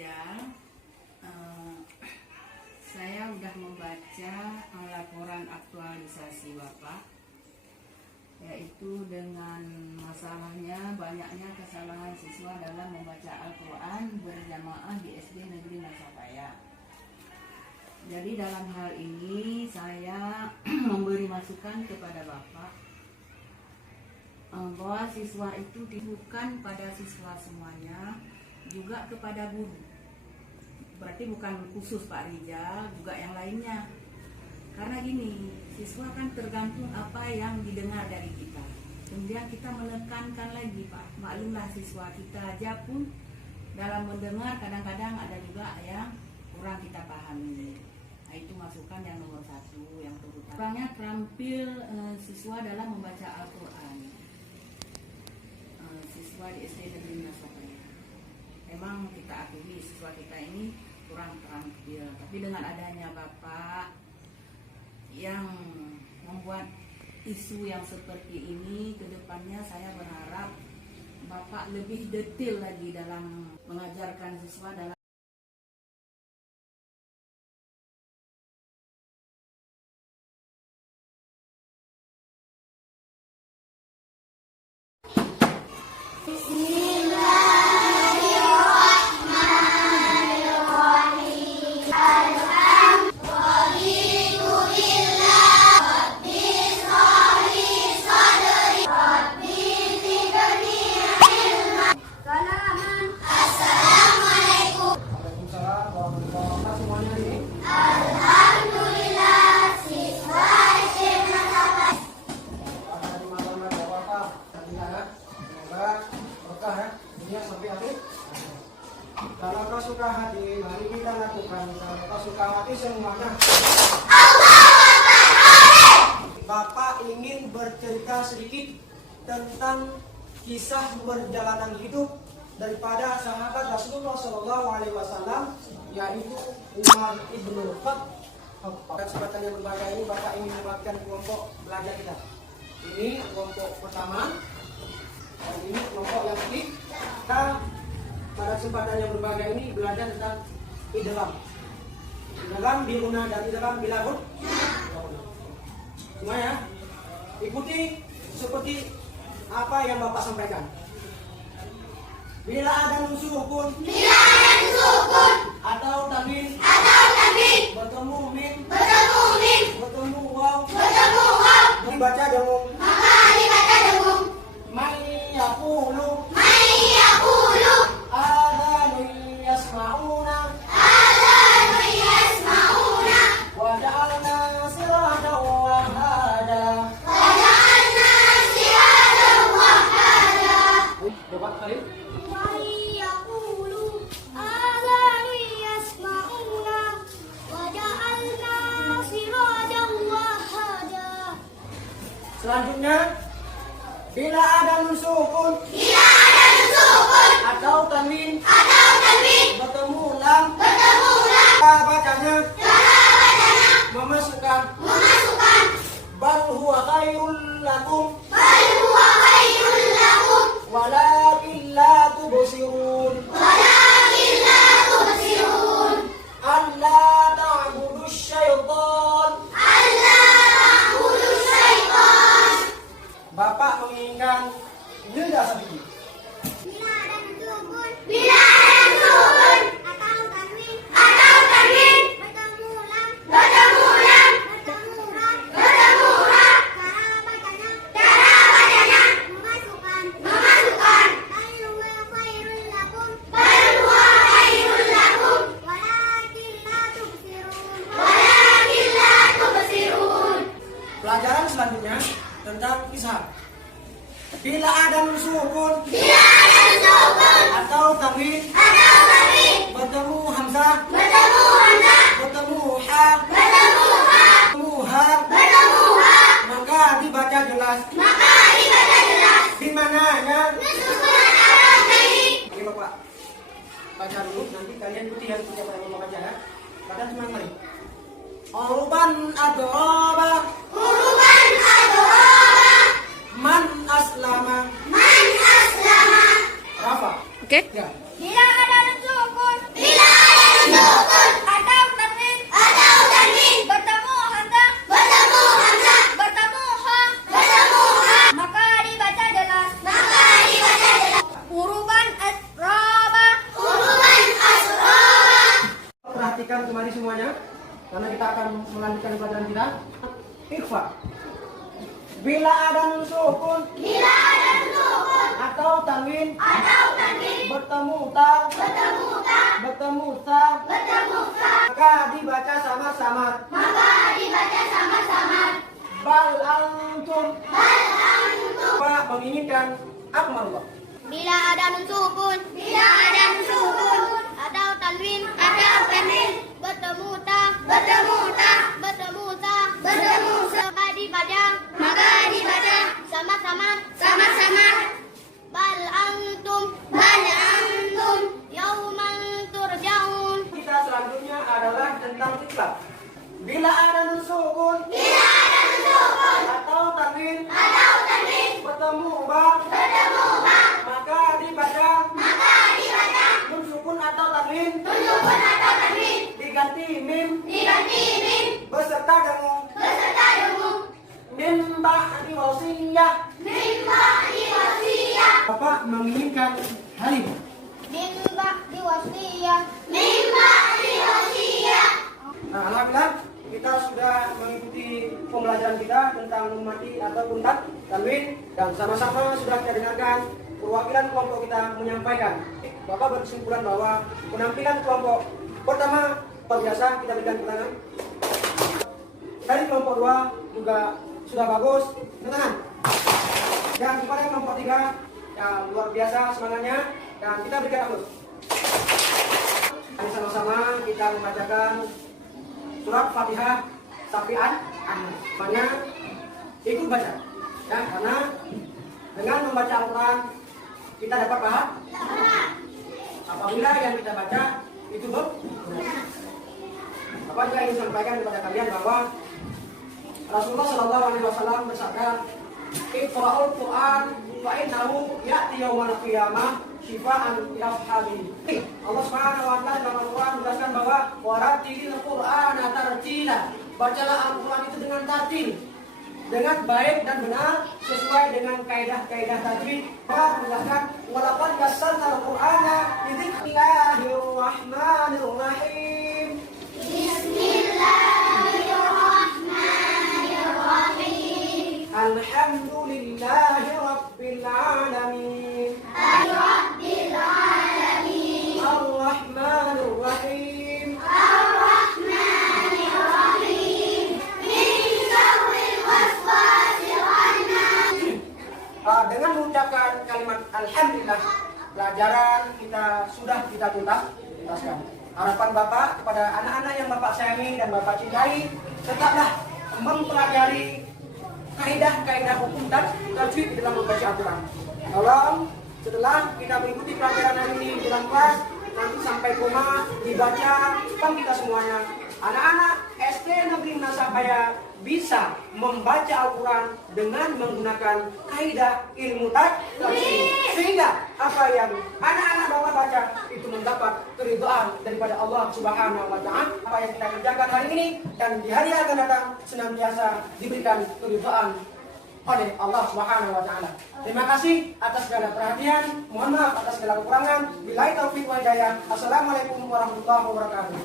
Rijal. Saya sudah membaca laporan aktualisasi Bapak, yaitu dengan masalahnya banyaknya kesalahan siswa dalam membaca Al-Quran berjamaah di SD Negeri Nasabaya. Jadi dalam hal ini saya memberi masukan kepada Bapak bahwa siswa itu bukan pada siswa semuanya, juga kepada guru. Berarti bukan khusus Pak Rijal, juga yang lainnya. Karena gini, siswa kan tergantung apa yang didengar dari kita. Kemudian kita menekankan lagi Pak, maklumlah siswa kita aja pun dalam mendengar kadang-kadang ada juga yang kurang kita pahami. Nah itu masukan yang nomor 1, yang terutama. Kurangnya terampil siswa dalam membaca Al-Quran. Siswa di SD Negeri Nasabaya. Memang kita akui siswa kita ini kurang terampil, tapi dengan adanya Bapak yang membuat isu yang seperti ini, kedepannya saya berharap Bapak lebih detail lagi dalam mengajarkan siswa dalam kalau kau suka hati, mari kita lakukan. Kalau kau suka hati semuanya. Bapak ingin bercerita sedikit tentang kisah perjalanan hidup daripada sahabat Rasulullah SAW, yaitu Umar ibn Khattab. Pada kesempatan yang berbahagia ini, Bapak ingin membuatkan kelompok belajar kita. Ini kelompok pertama, dan ini kelompok yang ketiga. Pada kesempatan yang berbahagia ini belajar tentang idgham. Idgham biluna dan idgham bilahun. Semua ya, ikuti seperti apa yang Bapak sampaikan. Bila ada sukun, atau tanwin, bertemu min, bertemu waw, dibaca dengung, man yaqulu, selanjutnya, bila ada sukun, atau tanwin, bertemu lam, cara bacanya, memasukkan, bal huwa khairul lakum, walakin la tubsirun, alla ta'budu syaitan. Bapak menginginkan jeda sedikit. Bila ada sukun, atau tanwin, bertemu lam, bertemu ra, cara bacanya, memasukkan, bal huwa khairul lakum, walakin la tubsirun. Pelajaran selanjutnya tentang kisah. Bila ada sukun, atau tanwin, bertemu hamzah, bertemu ha, maka dibaca jelas. Di mananya? Oke Bapak, baca dulu. Nanti kalian ikuti yang punya pada baca ya. Kalian semangat mari. Urban adraba, man aslama. Oke. Ya. Bila ada sukun, perhatikan kembali semuanya, karena kita akan melanjutkan pelajaran kita. Ikhfa. Bila ada nun sukun atau tanwin bertemu ta, maka dibaca samar-samar. Bal antum. Pak menginginkan akmalullah. Bila ada nun sukun atau tanwin bertemu ta maka dibaca sama-sama bal antum yauman turja'un. Kita selanjutnya adalah tentang ikhlas. Bila ada nun sukun atau tanwin bertemu ba maka dibaca nun sukun atau tanwin diganti mim beserta dengung. Mim ba'di wasiyah. Bapak menginginkan hal ini. Mimba diwasiyah. Nah, alhamdulillah kita sudah mengikuti pembelajaran kita tentang nun mati ataupun tanwin, dan sama-sama sudah kita dengarkan perwakilan kelompok kita menyampaikan. Bapak berkesimpulan bahwa penampilan kelompok pertama biasa kita berikan keterangan. Dari kelompok 2 juga sudah bagus, tangan. Dan kepada kelompok 3 yang luar biasa semangatnya, dan kita berikan aplaus. Mari sama-sama kita membacakan surat Fatihah Safian. Semuanya ikut baca, ya, karena dengan membaca Al-Quran kita dapat paham. Apabila yang kita baca itu benar. Bapak juga ingin sampaikan kepada kalian bahwa Rasulullah Shallallahu Alaihi Wasallam bersabda, "Iqra'ul Quran fa innahu ya'ti yaumal qiyamah shifaan li ashabihi." Allah Subhanahu wa taala dalam Al-Quran menjelaskan bahwa warattilil Qur'ana tartila. Bacalah Al-Quran itu dengan tartil, dengan baik dan benar sesuai dengan kaidah-kaidah tajwid. Allah menjelaskan walaqad yassarnal Qur'ana lidzikrilahirrahmanirrahim. Bismillahirrahmanirrahim. Alhamdulillahi rabbil alamin. Ar-Rahmanir Rahim. Dengan mengucapkan kalimat alhamdulillah, pelajaran kita sudah kita tuntaskan. Harapan Bapak kepada anak-anak yang Bapak sayangi dan Bapak cintai, tetaplah mempelajari kaidah-kaidah hukum dan tajwid di dalam membaca Al-Quran. Tolong setelah kita mengikuti pelajaran hari ini di dalam kelas, nanti sampai koma dibaca kita semuanya. Anak-anak SD Negeri Nasabaya bisa membaca Al-Quran dengan menggunakan kaidah ilmu tajwid, sehingga apa yang anak-anak Bapak baca itu mendapat keridhaan daripada Allah Subhanahu wa taala. Apa yang kita kerjakan hari ini dan di hari yang akan datang senantiasa diberikan keridhaan oleh Allah Subhanahu wa taala. Terima kasih atas segala perhatian. Mohon maaf atas segala kekurangan. Billahi taufiq wal hidayah. Assalamualaikum warahmatullahi wabarakatuh.